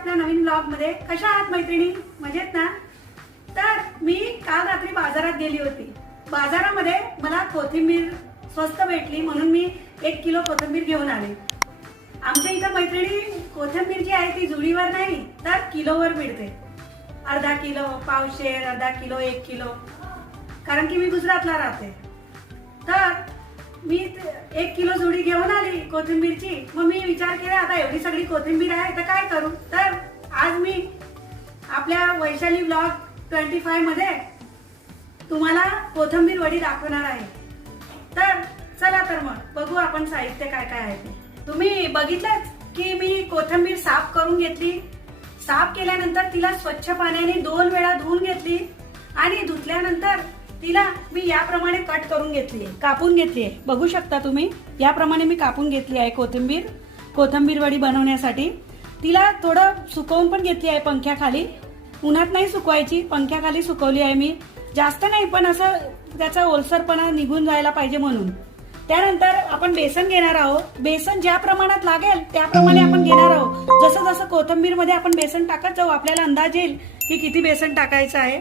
आपल्या नवीन ब्लॉगमध्ये कशा आहात मैत्रिणी? मजेत ना? तर मी काल रात्री बाजारात गेली होती. बाजारामध्ये मला कोथिंबीर स्वस्त भेटली म्हणून मी एक किलो कोथिंबीर घेऊन आले. आमच्या इथं मैत्रिणी कोथिंबीर जी आहे ती जुडीवर नाही तर किलोवर मिळते. अर्धा किलो पावशेर अर्धा किलो एक किलो. कारण की मी गुजरातला राहते. तर मी एक किलो जुडी घेऊन आली कोथिंबीरची. मग मी विचार केला आता एवढी सगळी कोथिंबीर आहे तर काय करू? तर आज मी आपल्या वैशाली ब्लॉग ट्वेंटी फायमध्ये तुम्हाला कोथिंबीर वडी दाखवणार आहे. तर चला तर मग बघू आपण साहित्य काय काय आहे ते. तुम्ही बघितलंच की मी कोथिंबीर साफ करून घेतली. साफ केल्यानंतर तिला स्वच्छ पाण्याने दोन वेळा धुवून घेतली. आणि धुतल्यानंतर तिला मी याप्रमाणे कट करून घेतली आहे कापून घेतली आहे बघू शकता तुम्ही याप्रमाणे मी कापून घेतली आहे कोथिंबीर कोथिंबीर वडी बनवण्यासाठी. तिला थोडं सुकवून पण घेतली आहे पंख्याखाली. उन्हात नाही सुकवायची पंख्याखाली सुकवली आहे मी. जास्त नाही पण असं त्याचा ओलसरपणा निघून जायला पाहिजे म्हणून. त्यानंतर आपण बेसन घेणार आहोत. बेसन ज्या प्रमाणात लागेल त्याप्रमाणे आपण घेणार आहोत. जसं जसं कोथिंबीरमध्ये आपण बेसन टाकत जाऊ आपल्याला अंदाज येईल की किती बेसन टाकायचं आहे.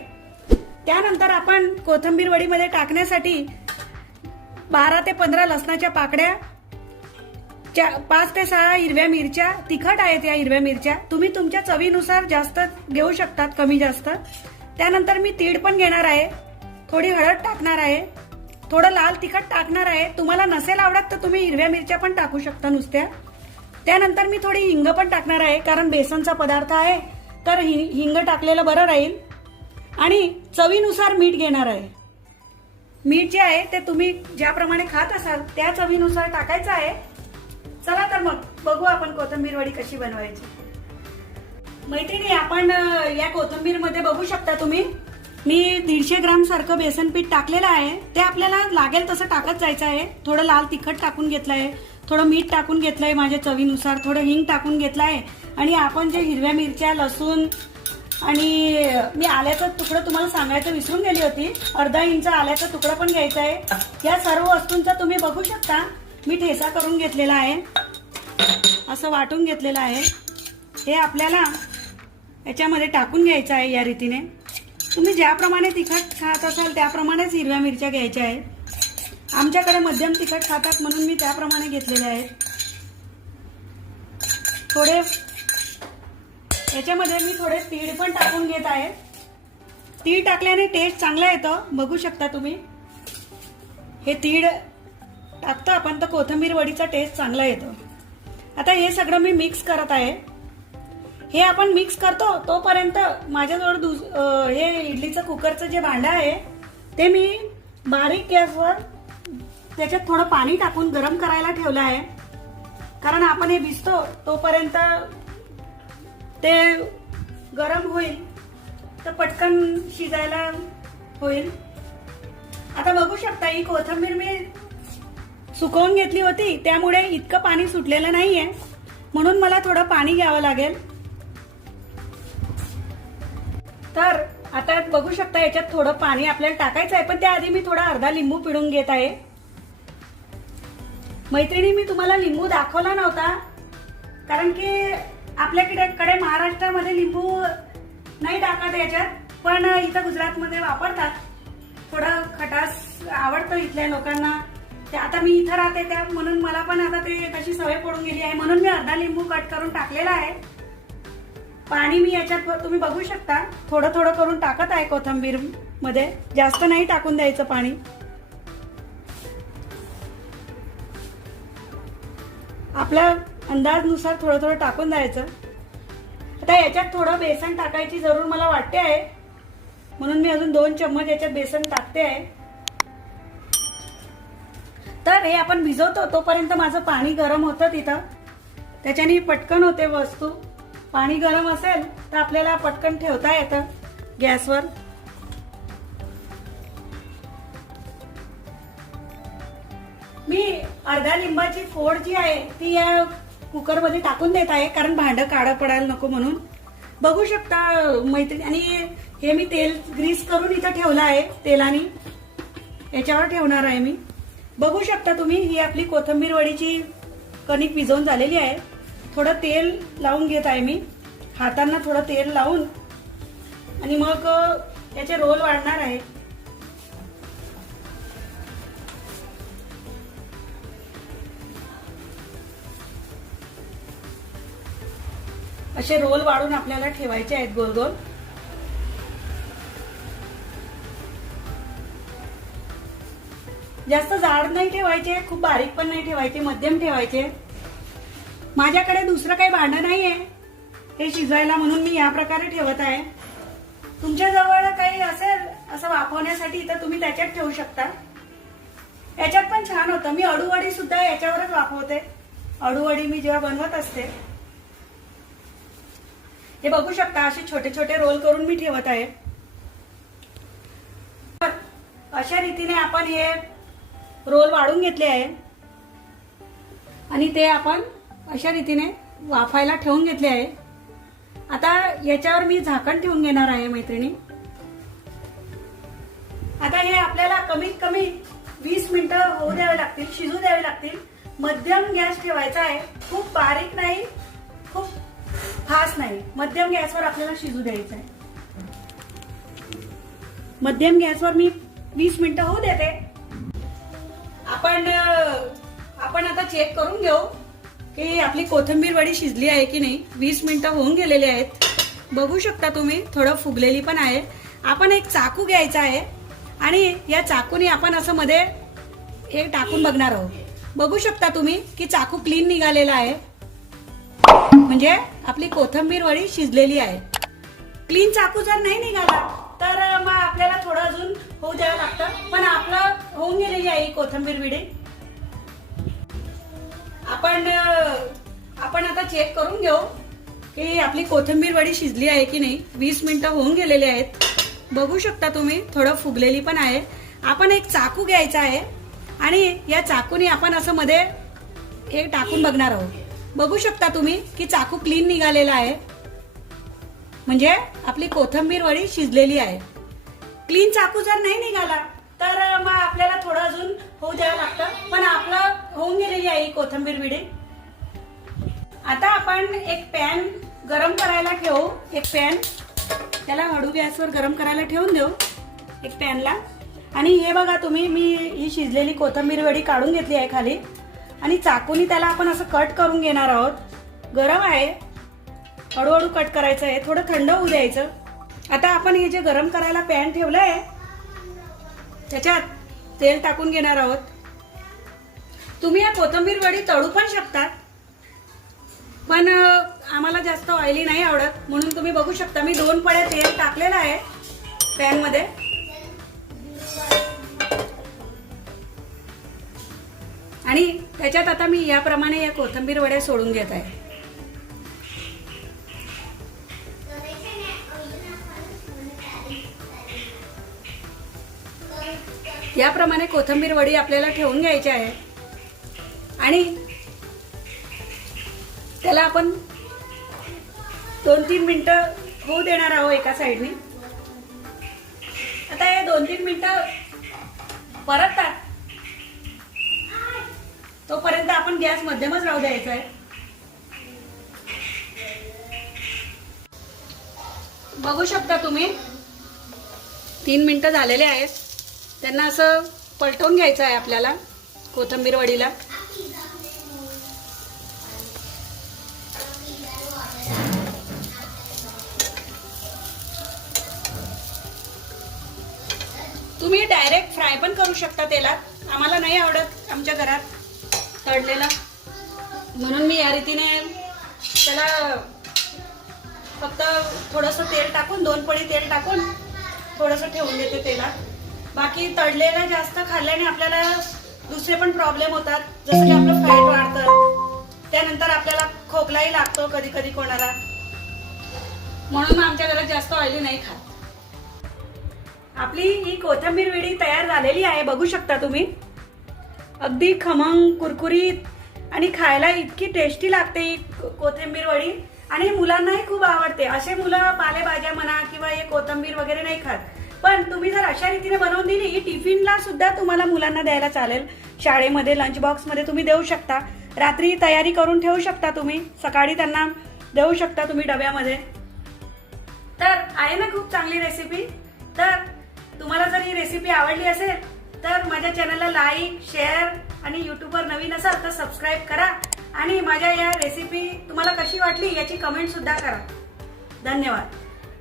त्यानंतर आपण कोथंबीर वडीमध्ये टाकण्यासाठी बारा ते पंधरा लसणाच्या पाकड्या चा- पाच ते सहा हिरव्या मिरच्या तिखट आहेत या हिरव्या मिरच्या. तुम्ही तुमच्या चवीनुसार जास्त घेऊ शकतात कमी जास्त. त्यानंतर मी तीळ पण घेणार आहे. थोडी हळद टाकणार आहे. थोडं लाल तिखट टाकणार आहे. तुम्हाला नसेल आवडत तर तुम्ही हिरव्या मिरच्या पण टाकू शकता नुसत्या. त्यानंतर मी थोडी हिंग पण टाकणार आहे कारण बेसनचा पदार्थ आहे. तर हिंग टाकलेलं बरं राहील. आणि चवीनुसार मीठ घेणार आहे. मीठ जे आहे ते तुम्ही ज्याप्रमाणे खात असाल त्या चवीनुसार टाकायचं आहे. चला तर मग बघू आपण कोथिंबीर वडी कशी बनवायची. मैत्रिणी आपण या कोथिंबीरमध्ये बघू शकता तुम्ही. मी दीडशे ग्राम सारखं बेसन पीठ टाकलेलं आहे. ते आपल्याला लागेल तसं टाकत जायचं आहे. थोडं लाल तिखट टाकून घेतलं आहे थोडं मीठ टाकून घेतलं आहे माझ्या चवीनुसार. थोडं हिंग टाकून घेतलं आहे आणि आपण जे हिरव्या मिरच्या लसूण आणि मी आल्याचा तुकडं तुम्हाला सांगायचं विसरून गेली होती. अर्धा इंच आल्याचा तुकडा पण घ्यायचा आहे. या सर्व वस्तूंचा तुम्ही बघू शकता. मी ठेसा करून घेतलेला आहे. असं वाटून घेतलेलं आहे. हे आपल्याला याच्यामध्ये टाकून घ्यायचं आहे या रीतीने. तुम्ही ज्याप्रमाणे तिखट खात असाल त्याप्रमाणेच हिरव्या मिरच्या घ्यायच्या आहेत. आमच्याकडे मध्यम तिखट खातात म्हणून मी त्याप्रमाणे घेतलेले आहेत. थोडे याच्यामध्ये मी थोडे तीळ पण टाकून घेत आहे. तीळ टाकल्याने टेस्ट चांगला येतो. बघू शकता तुम्ही. हे तीळ टाकतो आपण तर कोथंबीर वडीचा टेस्ट चांगला येतो. आता हे सगळं मी मिक्स करत आहे. हे आपण मिक्स करतो तोपर्यंत माझ्याजवळ दुस हे इडलीचं कुकरचं जे भांडं आहे ते मी बारीक गॅसवर त्याच्यात थोडं पाणी टाकून गरम करायला ठेवलं आहे. कारण आपण हे भिजतो तोपर्यंत ते गरम होईल तर पटकन शिजायला होईल. आता बघू शकता ही कोथिंबीर मी सुकवून घेतली होती त्यामुळे इतकं पाणी सुटलेलं नाहीये. म्हणून मला थोडं पाणी घ्यावं लागेल. तर आता बघू शकता याच्यात थोडं पाणी आपल्याला टाकायचं आहे पण त्याआधी मी थोडा अर्धा लिंबू पिळून घेत आहे. मैत्रिणी मी तुम्हाला लिंबू दाखवला नव्हता कारण की आपल्याकडे कडे महाराष्ट्रामध्ये लिंबू नाही टाकत याच्यात पण इथं गुजरातमध्ये वापरतात. थोडं खटास आवडतं इथल्या लोकांना. ते आता मी इथं राहते त्या म्हणून मला पण आता ते तशी सवय पडून गेली आहे. म्हणून मी अर्धा लिंबू कट करून टाकलेला आहे. पाणी मी याच्यात तुम्ही बघू शकता. थोडं थोडं करून टाकत आहे कोथंबीरमध्ये जास्त नाही टाकून द्यायचं पाणी. आपल्या अंदाजनुसार थोडं थोडं टाकून द्यायचं. आता याच्यात थोडं बेसन टाकायची जरूर मला वाटते आहे. म्हणून मी अजून दोन चम्मच याच्यात बेसन टाकते आहे. तर हे आपण भिजवतो तोपर्यंत माझं पाणी गरम होतं तिथं. त्याच्याने पटकन होते वस्तू. पाणी गरम असेल तर आपल्याला पटकन ठेवता येतं गॅसवर. मी अर्धा लिंबाची फोड जी आहे ती या कुकरमध्ये टाकून देत आहे कारण भांडं काढं पडायला नको म्हणून. बघू शकता मैत्रिणी आणि हे मी तेल ग्रीस करून इथं ठेवलं आहे तेलाने. याच्यावर ठेवणार आहे मी. बघू शकता तुम्ही ही आपली कोथंबीर वडीची कणिक भिजवून झालेली आहे. थोडं तेल लावून घेत आहे मी. हातांना थोडं तेल लावून. आणि मग याचे रोल वाढणार आहे. असे रोल वाढून आपल्याला ठेवायचे आहेत गोल गोल. जास्त जाड नाही ठेवायचे खूप बारीक पण नाही ठेवायचे मध्यम ठेवायचे. माझ्याकडे दुसरं काही भांडं नाही आहे हे शिजवायला म्हणून मी या प्रकारे ठेवत आहे. तुमच्याजवळ काही असेल असं वाफवण्यासाठी तर तुम्ही त्याच्यात ठेवू शकता. याच्यात पण छान होतं. मी अडूवडी सुद्धा याच्यावरच वाफवते. अडूवडी मी जेव्हा बनवत असते हे बघू शकता असे छोटे छोटे रोल करून मी ठेवत आहे. तर अशा रीतीने आपण हे रोल वाढून घेतले आहे. आणि ते आपण अशा रीतीने वाफायला ठेवून घेतले आहे. आता याच्यावर मी झाकण ठेवून घेणार आहे मैत्रिणी. आता हे आपल्याला कमीत कमी वीस मिनिटं होऊ द्यावे लागतील शिजू द्यावे लागतील. मध्यम गॅस ठेवायचा आहे. खूप बारीक नाही फास्ट नाही. मध्यम गॅसवर आपल्याला शिजू द्यायचं आहे. मध्यम गॅसवर मी वीस मिनिटं होऊ देते. आपण आपण आता चेक करून घेऊ की आपली कोथिंबीर वडी शिजली आहे की नाही. वीस मिनिटं होऊन गेलेली आहेत. बघू शकता तुम्ही थोडं फुगलेली पण आहे. आपण एक चाकू घ्यायचा आहे आणि या चाकूने आपण असं मध्ये हे टाकून बघणार आहोत. बघू शकता तुम्ही की चाकू क्लीन निघालेला आहे. म्हणजे आपली कोथिंबीर वडी शिजलेली आहे. क्लीन चाकू जर नाही निघाला तर मग आपल्याला थोडं अजून होऊ द्यावं लागतं. पण आपलं होऊन गेलेली आहे ही कोथिंबीर विडी. आपण आपण आता चेक करून घेऊ की आपली कोथिंबीर वडी शिजली आहे की नाही. वीस मिनिटं होऊन गेलेली आहेत. बघू शकता तुम्ही थोडं फुगलेली पण आहे. आपण एक चाकू घ्यायचा आहे आणि या चाकूने आपण असं मध्ये हे टाकून बघणार आहोत. बघू शकता तुम्ही की चाकू क्लीन निघालेला आहे. म्हणजे आपली कोथिंबीर वडी शिजलेली आहे. क्लीन चाकू जर नाही निघाला तर मग आपल्याला थोडं अजून होऊ द्यावं लागतं. पण आपलं होऊन गेलेली आहे कोथंबीर कोथिंबीर विडी. आता आपण एक पॅन गरम करायला ठेवू. एक पॅन त्याला हळू गॅसवर गरम करायला ठेवून देऊ. एक पॅनला आणि हे बघा तुम्ही मी ही शिजलेली कोथिंबीर वडी काढून घेतली आहे खाली. आणि चाकूनी त्याला आपण असं कट करून घेणार आहोत. गरम आहे. हळूहळू कट करायचं आहे. थोडं थंड होऊ द्यायचं. आता आपण हे जे गरम करायला पॅन ठेवलं आहे त्याच्यात तेल टाकून घेणार आहोत. तुम्ही या कोथिंबीर वडी तळू पण शकतात. पण आम्हाला जास्त ऑइली नाही आवडत. म्हणून तुम्ही बघू शकता मी दोन पळ्या तेल टाकलेलं आहे पॅनमध्ये आणि त्याच्यात आता मी याप्रमाणे या कोथिंबीर वड्या सोडून घेत आहे. याप्रमाणे कोथिंबीर वडी आपल्याला ठेवून घ्यायची आहे. आणि त्याला आपण दोन तीन मिनटं होऊ देणार आहोत एका साईडने. आता हे दोन तीन मिनिटं परततात तोपर्यंत आपण गॅस मध्यमच राहू द्यायचा आहे. बघू शकता तुम्ही तीन मिनटं झालेले आहेत. त्यांना असं पलटवून घ्यायचं आहे आपल्याला कोथिंबीर वडीला. तुम्ही डायरेक्ट फ्राय पण करू शकता तेलात. आम्हाला नाही आवडत आमच्या घरात. तळलेलं म्हणून मी या रीतीने त्याला फक्त थोडंसं तेल टाकून दोन पळी तेल टाकून थोडंसं ठेवून देते तेलात. बाकी तळलेलं जास्त खाल्ल्याने आपल्याला दुसरे पण प्रॉब्लेम होतात. जसं की आपलं फॅट वाढतं. त्यानंतर आपल्याला खोकलाही लागतो कधी कधी कोणाला. म्हणून मग आमच्या घरात जास्त ऑइली नाही खात. आपली ही कोथिंबीर वेडी तयार झालेली आहे. बघू शकता तुम्ही. अगदी खमंग कुरकुरीत आणि खायला इतकी टेस्टी लागते ही कोथिंबीर वडी. आणि मुलांनाही खूप आवडते. असे मुलं पालेभाज्या म्हणा किंवा हे कोथिंबीर वगैरे नाही खात. पण तुम्ही जर अशा रीतीने बनवून दिली टिफिनला सुद्धा तुम्हाला मुलांना द्यायला चालेल. शाळेमध्ये लंच बॉक्समध्ये तुम्ही देऊ शकता. रात्री तयारी करून ठेवू शकता तुम्ही. सकाळी त्यांना देऊ शकता तुम्ही डब्यामध्ये. तर आहे ना खूप चांगली रेसिपी तर तुम्हाला जर ही रेसिपी आवडली असेल तर माझ्या चॅनलला लाईक शेअर आणि यूट्यूबवर नवीन असाल तर सबस्क्राईब करा. आणि माझ्या या रेसिपी तुम्हाला कशी वाटली याची कमेंट सुद्धा करा. धन्यवाद.